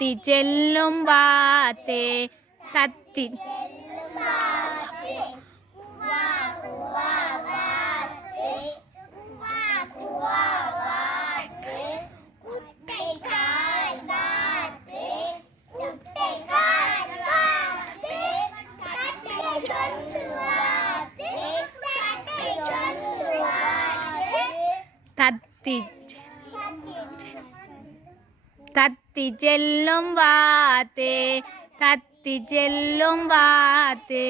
தத்தி செல்லும் வாத்தே தத்தி தத்தி செல்லும் வாத்தே தத்தி செல்லும் வாத்தே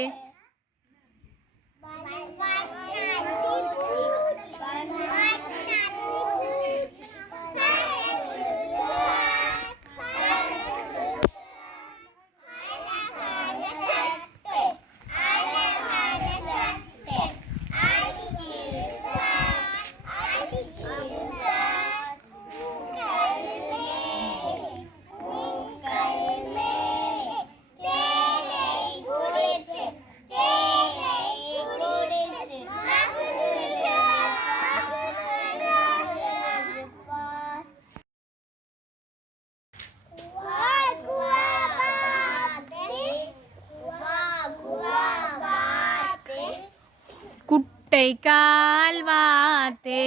குட்டை கால் வாத்தே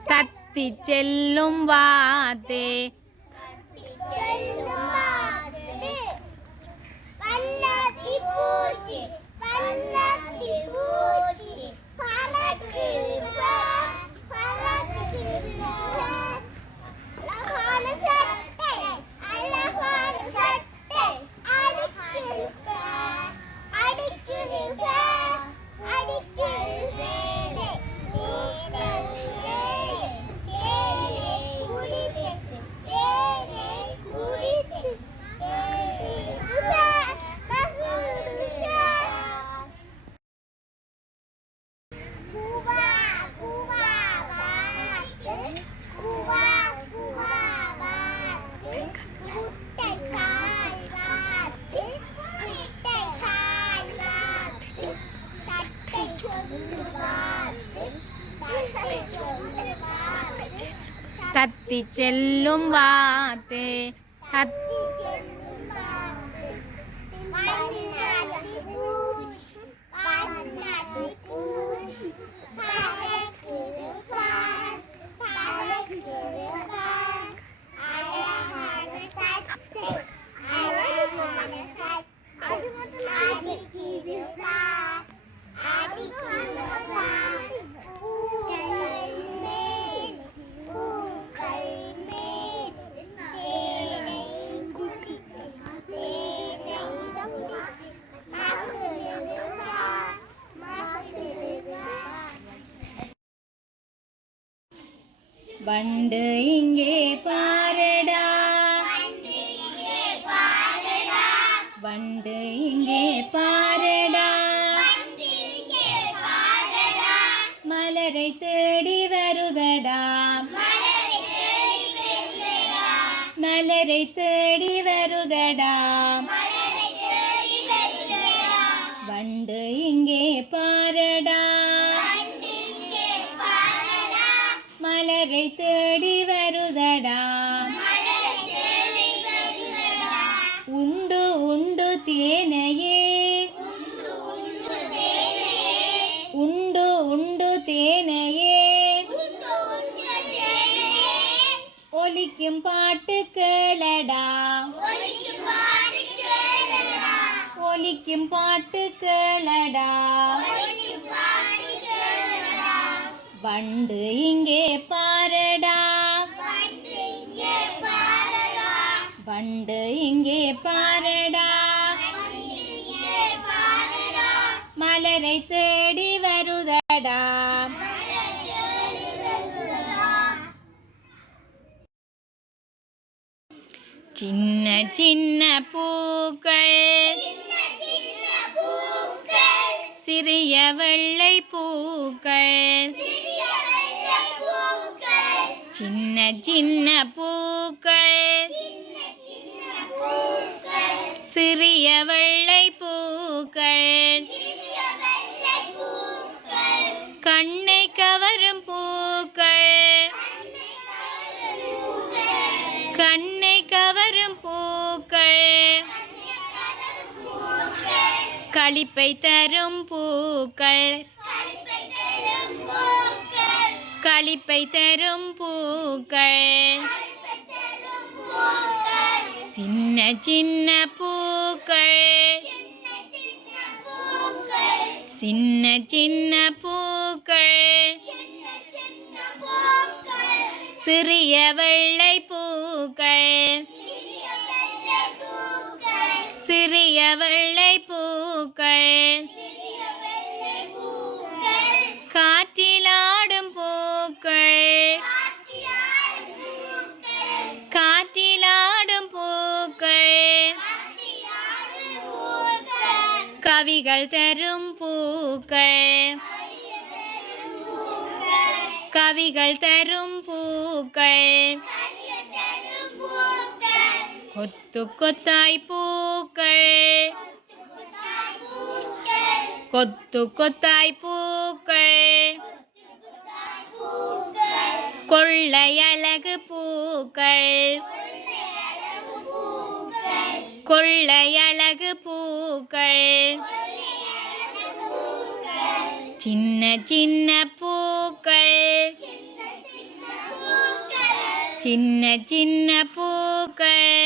தத்தி செல்லும் வாத்தே தத்தி செல்லும் வாத்தே தத்தி வண்டு இங்கே பாரடா வண்டு இங்கே பாரடா மலரை தேடி வருதடா மலரை தேடி வருதடா வண்டு இங்கே பாரடா மலரை தேடி வருதடா உண்டு உண்டு தேனையே உண்டு உண்டு தேனையே ஒலிக்கும் பாட்டு கேளடா ஒலிக்கும் பாட்டு கேளடா வண்டு இங்கே பாரடா வண்டு இங்கே பாரடா மலரை தேடி வருதடா சின்ன சின்ன பூக்கள் சிறிய வெள்ளை பூக்கள் சின்ன சின்ன பூக்கள் சிறிய வெள்ளை பூக்கள் கண்ணை கவரும் பூக்கள் கண்ணை கவரும் பூக்கள் களிப்பை தரும் பூக்கள் களிப்பை தரும் பூக்கள் சின்ன சின்ன பூக்கள் சின்ன சின்ன பூக்கள் சிறிய வெள்ளை பூக்கள் சிறிய வெள்ளை பூக்கள் காற்றிலாடும் பூக்கள் காற்றிலாடும் பூக்கள் கவிகள் தரும் பூக்கள் கவிகள் தரும் பூக்கள் கொத்து கொத்தாய் பூக்கள் கொத்து கொத்தாய் பூக்கள் கொள்ளை அழகு பூக்கள் கொள்ளை அழகு பூக்கள் சின்ன சின்ன பூக்கள் சின்ன சின்ன பூக்கள்